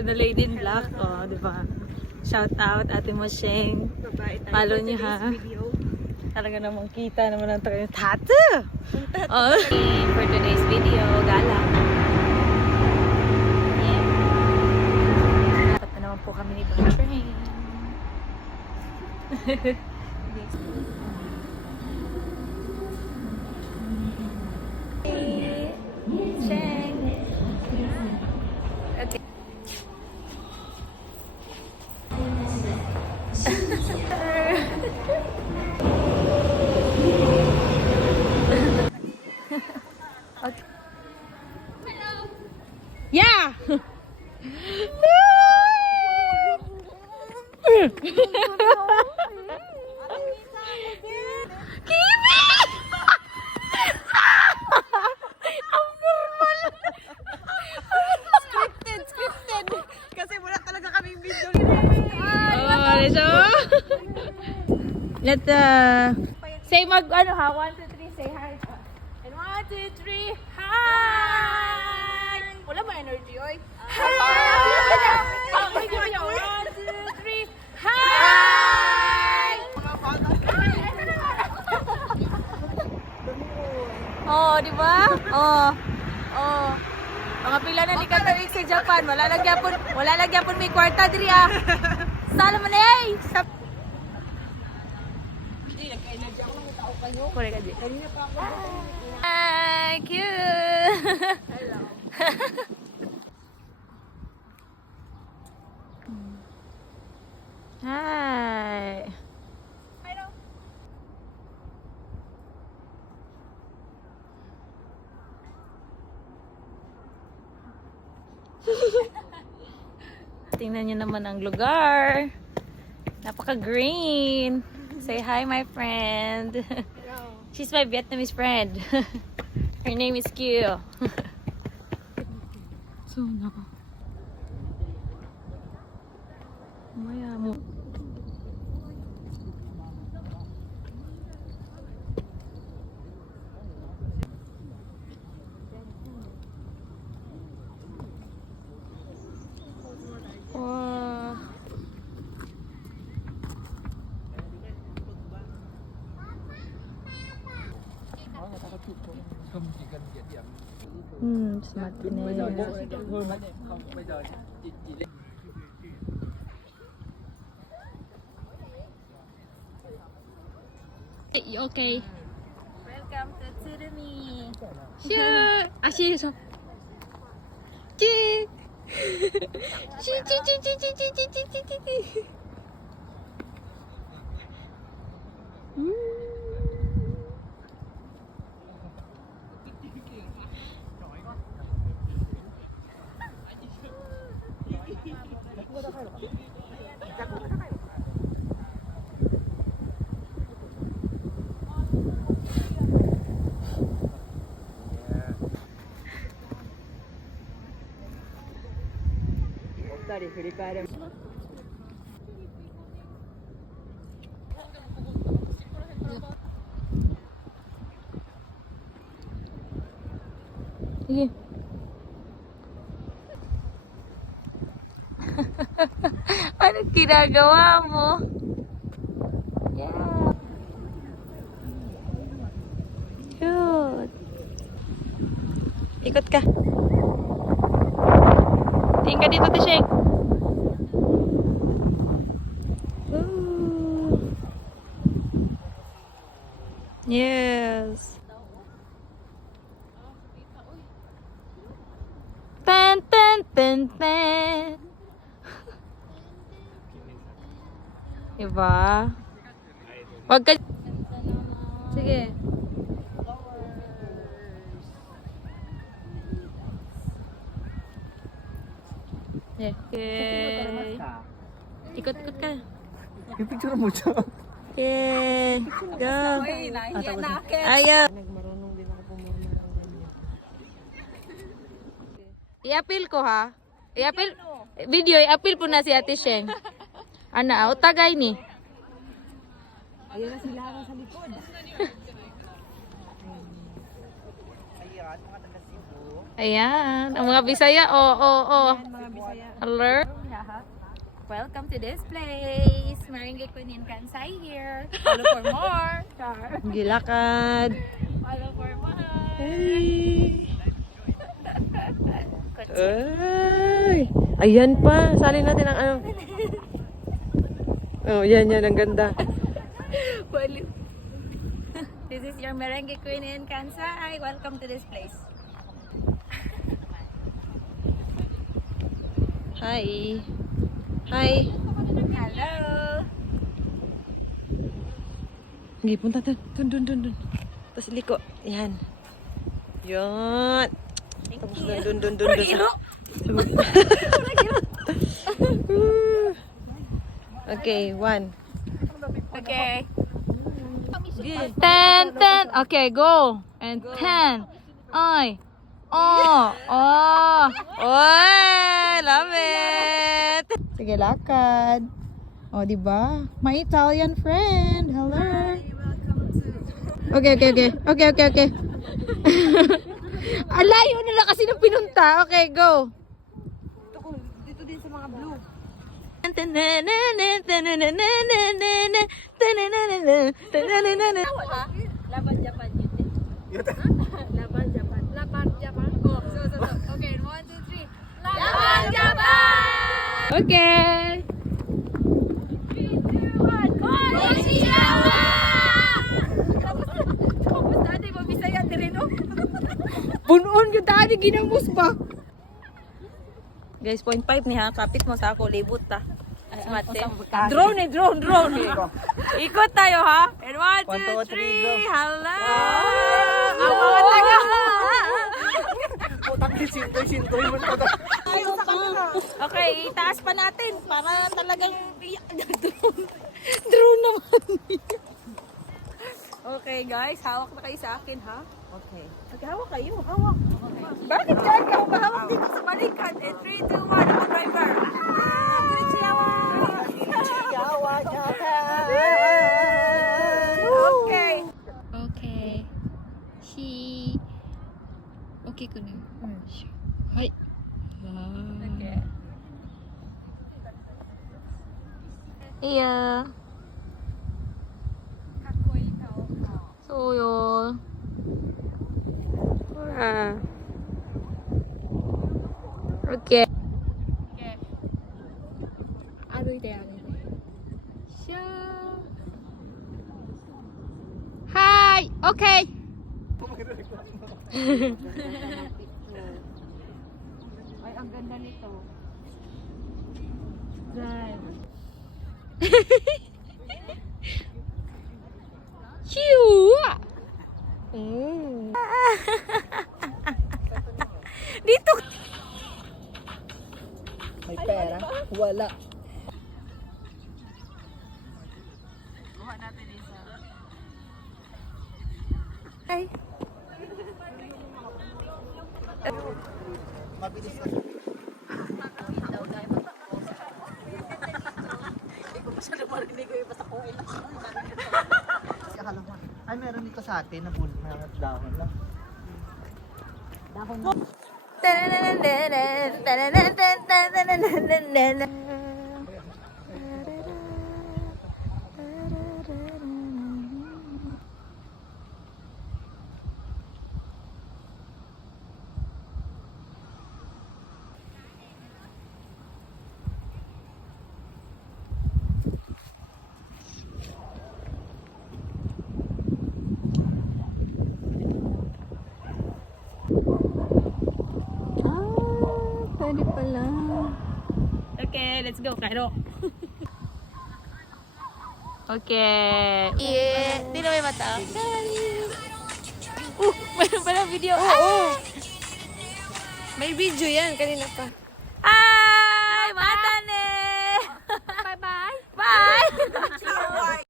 The Lady in Black, oh, di ba? Shout out, Ate Mosheng. Follow niyo ha. Talaga namang kita naman ang tayo. Tattoo! Oh. For today's video, gala. Yeah. Dapat na naman po kami ni Bang Train. Cheng. Okay. Okay. Yeah. Kimi! Scripted. Kasi wala talaga kaming video. Let's say ano ha, 1, 2, 3, say hi. And 1, 2, 3, hi! Wala ba energy, oy? Hi! 1, 2, 3, hi! Oh, di ba? Oh. Oh. Mga pila na ni Katolik sa Japan, wala lang gyapon may kwarta diri ah. Sala man eh. Correct aja. Hi, cute. Hello. Hi. Hello. Tingnan niyo naman ang lugar. Napaka-green. Say hi, my friend. Hello. She's my Vietnamese friend. Her name is Kieu. So na. Maya mo. Wow. Smart din eh. Okay. Welcome to Tsurumi. Sure. So. Chick. Sige. Anong ginagawa mo? Yeah. Cute. Ikot ka. Tingin ka dito, Tisheng. Yes. Pen, pen, pen, pen. Diba? Wag ka. Sige. Yeah. Okay. Ikot-ikot ka. Pipicture mo siya. Okay. Go. Uy, nahiya na akin. Ayaw. Nagmarunong din ako pumurma ng ganyan. I-appeal ko ha. I-appeal. Video, i-appeal po na si Ate Sheng. Ana, o tagay ni. Ayun na sila sa likod. Ayan, mga taga Cebu. Ayan. Ang mga Bisaya. Oo. Mga Bisaya. Hello? Welcome to this place. Merengue Queen in Kansai here. Follow for more. Gilakad. Follow for more. Hey. Ay! Ayan pa. Salin natin ang ano. Oh, yan. Ang ganda. This is your Merengue Queen in Kansai. Welcome to this place. Hi. Hi. Hello. Hindi, punta dun. Tapos liko. Yan. Yan. Tapos dun. Okay, 1. Okay. Good. 10. Okay, go. And 10. Ay. Oh. Oy! Love it! Sige, lakad. O, diba? My Italian friend. Hello. Okay. Alayo nila kasi nung pinunta. Okay, go. Dito din sa mga blue. Laban Japan yun din. Laban Japan. Oh, so. Okay, 1, 2, 3. Laban Japan! Okay. 3, 2, 1. Konnichiwa! Tapos dati mo Bisaya din no? Punoon yung dati ginamos ba? Guys, 0.5 ni ha. Kapit mo sa ako. Libot ta. Mate. Drone. Ikot tayo ha. And 1, 2, 3. Hello! Ang mga taga. Putang sintoy mo na. Okay, itaas pa natin. Para talagang drone naman. Okay guys, hawak na kayo sa akin ha. Okay. Maghawak kayo, hawak. Bakit dyan ka humahawak dito sa balikan? And 3, 2, 1, ako driver. Okay. Okay. Okay ko na. Hi. Okay. Iya. So yun. Okay. Aroy tayo. Siya. Hi. Okay. Ay, ang ganda nito. Chew! Dito! May pera? Wala. Ay. Mabilis na. Akala ko, ay meron dito sa atin na bull na dahon lang. Pwede pala. Okay, let's go, Cairo. Okay. Yeah. Di na may mata. Meron pala video. Oo. May video yan, kanina pa.